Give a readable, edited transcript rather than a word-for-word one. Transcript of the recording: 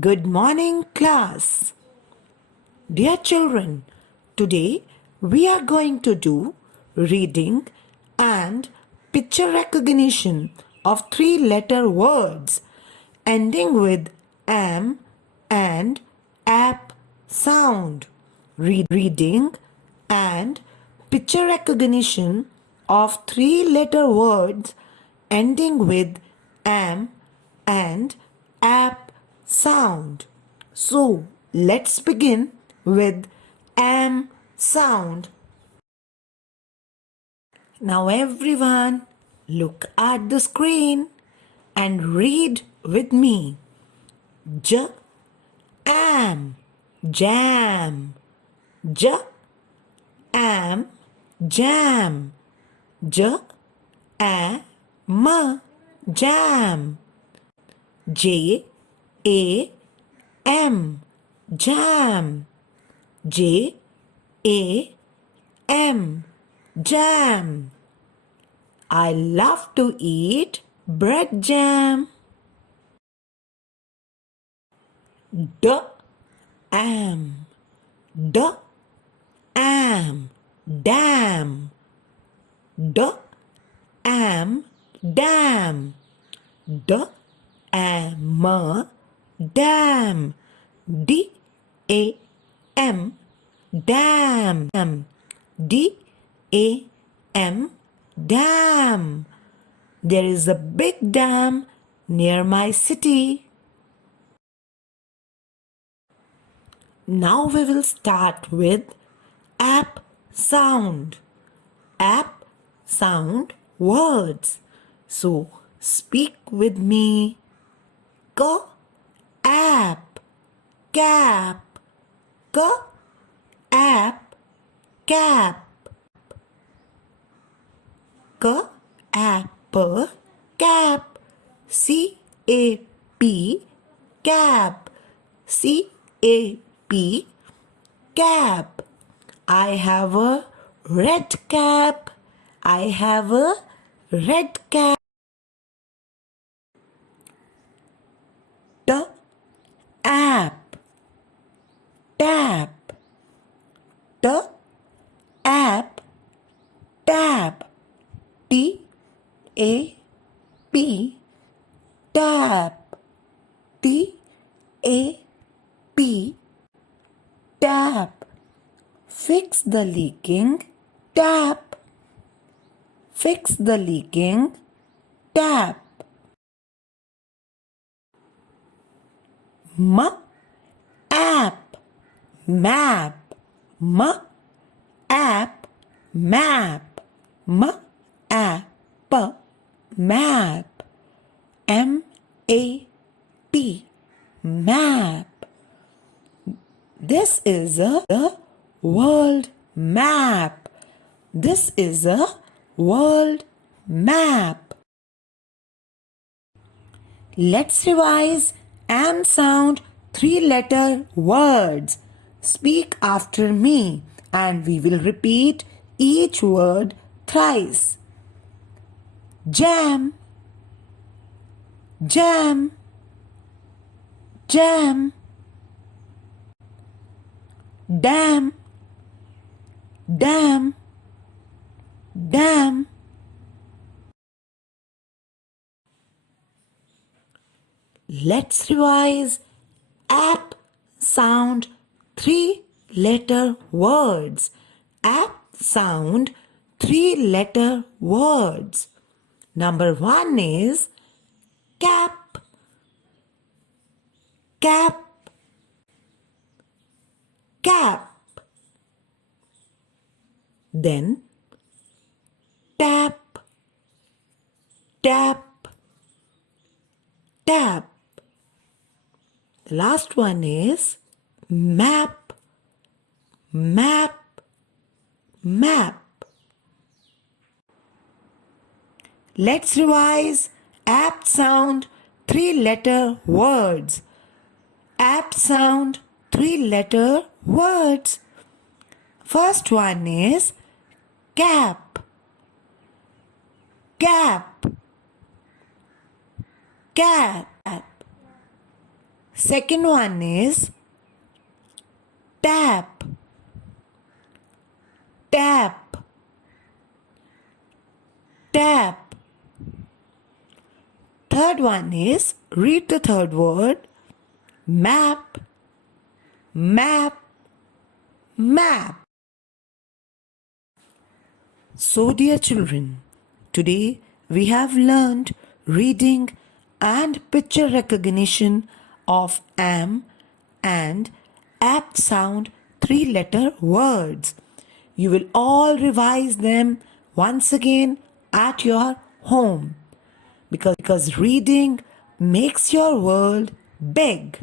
Good morning, class. Dear children, today we are going to do reading and picture recognition of three-letter words ending with am and ap sound. Reading and picture recognition of three-letter words ending with am and ap sound. So let's begin with am sound. Now everyone, look at the screen and read with me. J am jam. J am jam. J am jam. J a m jam. J a m jam. I love to eat bread jam. D am d am dam. D am dam. D am dam. D a m dam. D a m dam. There is a big dam near my city. Now we will start with ap sound. Ap sound words. So speak with me. K app cap. K app cap. K apple cap. C A P cap. C A P cap. I have a red cap. I have a red cap. T app tap. T app tap. T A P tap. T A P tap. Fix the leaking tap. Fix the leaking tap. M app map. M app map. M app map. M A P map. This is a world map. This is a world map. Let's revise am sound three-letter words. Speak after me and we will repeat each word thrice. Jam, jam, jam. Dam, dam, dam. Let's revise ap sound three-letter words. Ap sound three-letter words. Number one is cap, cap, cap. Then tap, tap, tap. The last one is map, map, map. Let's revise ap sound three-letter words. Ap sound three-letter words. First one is cap, cap, cap. Second one is tap, tap, tap. Third one is, read the third word, map, map, map. So, dear children, today we have learned reading and picture recognition of am and apt sound 3-letter words. You will all revise them once again at your home because reading makes your world big.